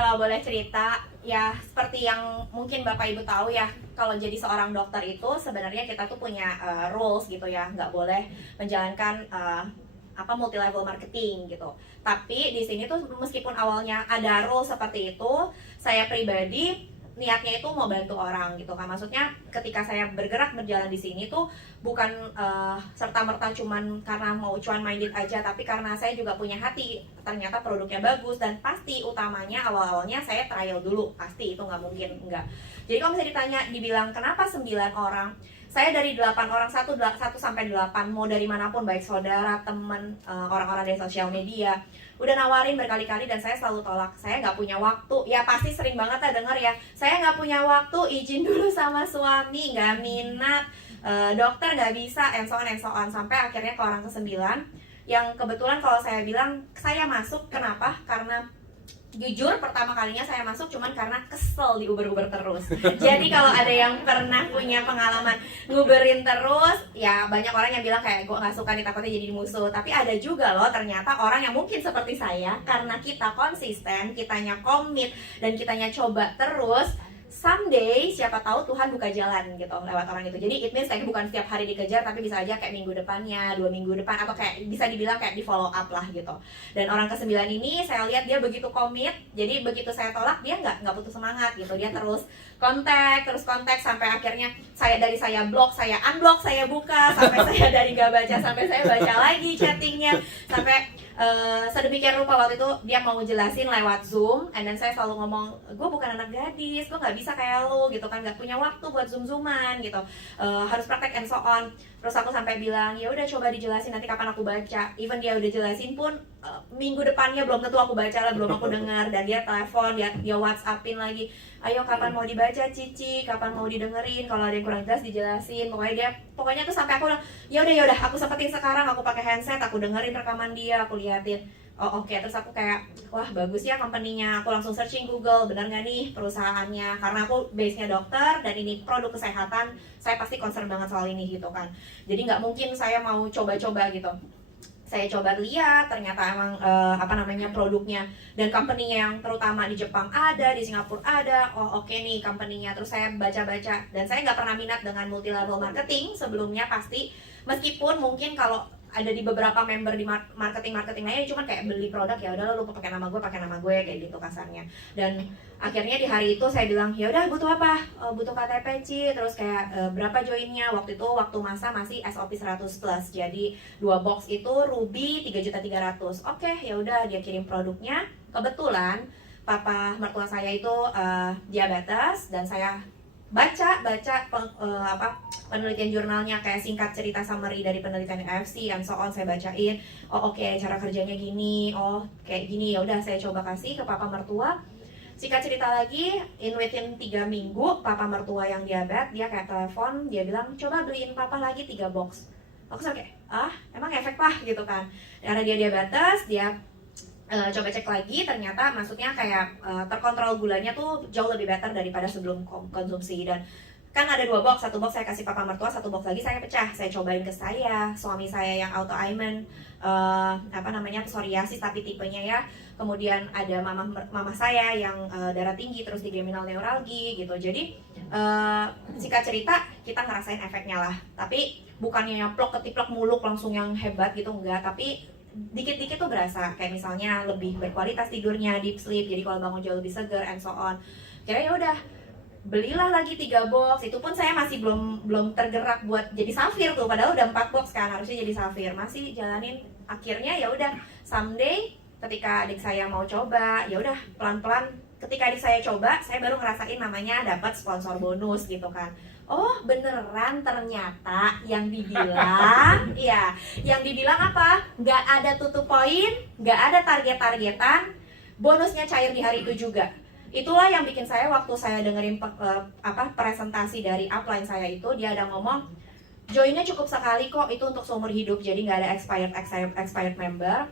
Kalau boleh cerita, ya seperti yang mungkin Bapak Ibu tahu ya, kalau jadi seorang dokter itu sebenarnya kita tuh punya rules gitu ya, nggak boleh menjalankan multi level marketing gitu. Tapi di sini tuh meskipun awalnya ada rules seperti itu, saya pribadi niatnya itu mau bantu orang gitu kan. Maksudnya ketika saya bergerak berjalan di sini tuh bukan serta merta cuman karena mau cuan minded aja, tapi karena saya juga punya hati. Ternyata produknya bagus dan pasti utamanya awal-awalnya saya trial dulu, pasti itu nggak mungkin enggak. Jadi kalau misalnya ditanya dibilang kenapa 9 orang, saya dari 8 orang, satu sampai 8, mau dari manapun, baik saudara, teman, orang-orang dari sosial media udah nawarin berkali-kali dan saya selalu tolak. Saya nggak punya waktu, ya pasti sering banget ya denger ya, saya nggak punya waktu, izin dulu sama suami, nggak minat, dokter nggak bisa, and so on, sampai akhirnya ke orang ke-9 yang kebetulan kalau saya bilang saya masuk, kenapa? Karena jujur pertama kalinya saya masuk cuman karena kesel di Uber terus. Jadi kalau ada yang pernah punya pengalaman nguberin terus, ya banyak orang yang bilang kayak gue nggak suka nih, takutnya jadi musuh. Tapi ada juga loh ternyata orang yang mungkin seperti saya, karena kita konsisten, kitanya komit, dan kitanya coba terus, someday siapa tahu Tuhan buka jalan gitu lewat orang itu. Jadi it means kayak bukan setiap hari dikejar, tapi bisa aja kayak minggu depannya, 2 minggu depan, atau kayak bisa dibilang kayak di follow up lah gitu. Dan orang ke-9 ini saya lihat dia begitu komit, jadi begitu saya tolak dia nggak putus semangat gitu. Dia terus kontak sampai akhirnya saya blok, saya unblock, saya buka, sampai saya dari nggak baca sampai saya baca lagi chattingnya, sampai sedemikian rupa waktu itu dia mau jelasin lewat Zoom, and then saya selalu ngomong, gue bukan anak gadis, gue nggak bisa kayak lo gitu kan, nggak punya waktu buat zooman gitu, harus praktek and so on. Terus aku sampai bilang ya udah coba dijelasin nanti kapan aku baca. Even dia udah jelasin pun minggu depannya belum tentu aku baca lah, belum aku dengar, dan dia telepon, dia WhatsAppin lagi, ayo kapan mau dibaca Cici, kapan mau didengerin, kalau ada yang kurang jelas dijelasin. Pokoknya tuh sampai aku bilang ya udah aku sempetin sekarang, aku pakai handset, aku dengerin rekaman dia, aku liatin. Oh oke. Terus aku kayak wah bagus ya company-nya, aku langsung searching Google, benar nggak nih perusahaannya, karena aku base-nya dokter dan ini produk kesehatan, saya pasti concern banget soal ini gitu kan. Jadi nggak mungkin saya mau coba-coba gitu. Saya coba lihat, ternyata emang produknya dan company-nya yang terutama di Jepang ada, di Singapura ada. Oh oke nih company-nya. Terus saya baca-baca, dan saya nggak pernah minat dengan multi level marketing sebelumnya pasti, meskipun mungkin kalau ada di beberapa member di marketing lainnya cuma kayak beli produk, ya udah lu pakai nama gue kayak gitu kasarnya. Dan akhirnya di hari itu saya bilang ya udah butuh apa, butuh KTP Ci, terus kayak berapa joinnya. Waktu itu waktu masa masih SOP 100 plus, jadi 2 box itu Ruby 3.300.000. Oke ya udah, dia kirim produknya. Kebetulan papa mertua saya itu diabetes, dan saya baca penelitian jurnalnya, kayak singkat cerita summary dari penelitian AFC and so on, saya bacain. Oh oke, cara kerjanya gini, oh kayak gini, ya udah saya coba kasih ke papa mertua. Singkat cerita lagi, within 3 minggu papa mertua yang diabetes, dia kayak telepon, dia bilang coba beliin papa lagi 3 box. Aku kayak emang efek pak gitu kan, karena dia diabetes, dia coba cek lagi, ternyata maksudnya kayak terkontrol gulanya tuh jauh lebih better daripada sebelum konsumsi. Dan kan ada 2 box, 1 box saya kasih papa mertua, 1 box lagi saya pecah, saya cobain ke suami saya yang autoimmune, psoriasis tapi tipenya ya. Kemudian ada mama saya yang darah tinggi, terus trigeminal neuralgi gitu. Jadi singkat cerita kita ngerasain efeknya lah, tapi bukannya yang plok ketiplok muluk langsung yang hebat gitu, enggak, tapi dikit-dikit tuh berasa, kayak misalnya lebih berkualitas tidurnya, deep sleep, jadi kalau bangun jauh lebih segar and so on. Kira ya udah belilah lagi 3 box. Itu pun saya masih belum tergerak buat jadi safir tuh, padahal udah 4 box kan harusnya jadi safir, masih jalanin. Akhirnya ya udah someday ketika adik saya mau coba, ya udah pelan-pelan, ketika adik saya coba, saya baru ngerasain namanya dapat sponsor bonus gitu kan. Oh beneran ternyata yang dibilang ya, yang dibilang apa, nggak ada tutup poin, nggak ada targetan, bonusnya cair di hari itu juga. Itulah yang bikin saya waktu saya dengerin presentasi dari upline saya itu, dia ada ngomong joinnya cukup sekali kok, itu untuk seumur hidup, jadi nggak ada expired member.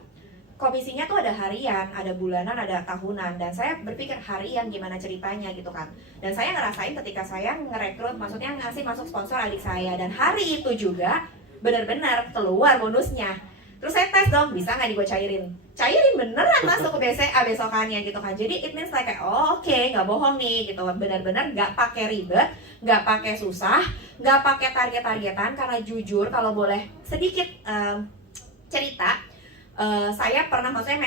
Komisinya tuh ada harian, ada bulanan, ada tahunan. Dan saya berpikir harian gimana ceritanya gitu kan. Dan saya ngerasain ketika saya ngerekrut, maksudnya ngasih masuk sponsor adik saya, dan hari itu juga benar-benar keluar bonusnya. Terus saya tes dong, bisa nggak nih gue cairin beneran masuk ke BCA besokannya gitu kan. Jadi it means like oh, oke, nggak bohong nih gitu, benar-benar nggak pakai ribet, nggak pakai susah, nggak pakai target-targetan. Karena jujur kalau boleh sedikit cerita, saya pernah maksudnya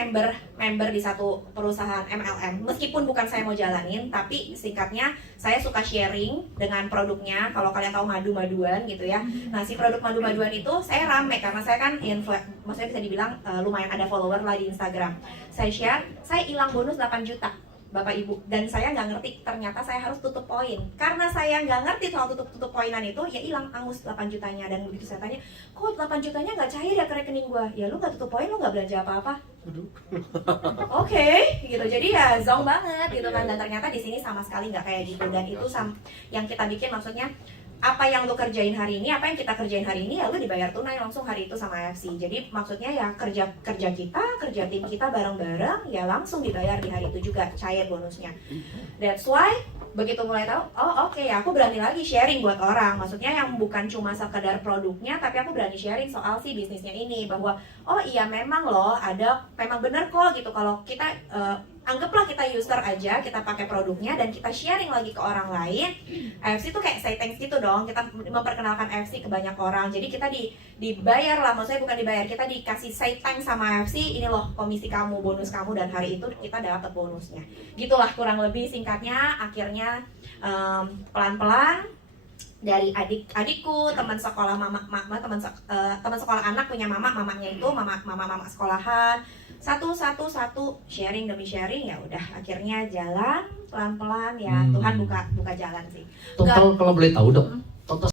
member di satu perusahaan MLM, meskipun bukan saya mau jalanin, tapi singkatnya saya suka sharing dengan produknya. Kalau kalian tahu madu-maduan gitu ya, nah si produk madu-maduan itu saya rame karena saya kan maksudnya bisa dibilang lumayan ada follower lah di Instagram. Saya share, saya hilang bonus 8 juta Bapak Ibu, dan saya nggak ngerti ternyata saya harus tutup poin. Karena saya nggak ngerti soal tutup poinan itu, ya hilang angus 8 jutanya. Dan begitu saya tanya, kok 8 jutanya nggak cair ya ke rekening gua? Ya lu nggak tutup poin, lu nggak belanja apa-apa. Oke, gitu. Jadi ya zong banget gitu kan. Dan ternyata di sini sama sekali nggak kayak gitu. Dan itu yang kita bikin, maksudnya apa yang lu kerjain hari ini, apa yang kita kerjain hari ini, ya lu dibayar tunai langsung hari itu sama AFC. Jadi maksudnya ya kerja tim kita bareng-bareng, ya langsung dibayar di hari itu juga, cair bonusnya. That's why begitu mulai tahu, oh oke, ya aku berani lagi sharing buat orang. Maksudnya yang bukan cuma sekedar produknya, tapi aku berani sharing soal si bisnisnya ini, bahwa oh iya memang loh, memang bener kok gitu kalau kita anggaplah kita user aja, kita pakai produknya dan kita sharing lagi ke orang lain. AFC tuh kayak say thanks gitu dong, kita memperkenalkan AFC ke banyak orang. Jadi kita dibayar lah, maksudnya bukan dibayar, kita dikasih say thanks sama AFC, ini loh komisi kamu, bonus kamu, dan hari itu kita dapat bonusnya. Gitulah kurang lebih singkatnya. Akhirnya pelan-pelan dari adikku, teman sekolah teman sekolah anak punya mamanya itu mama sekolahan, satu sharing demi sharing, ya udah akhirnya jalan pelan-pelan ya. Tuhan buka jalan sih. Total kalau boleh tahu dok, total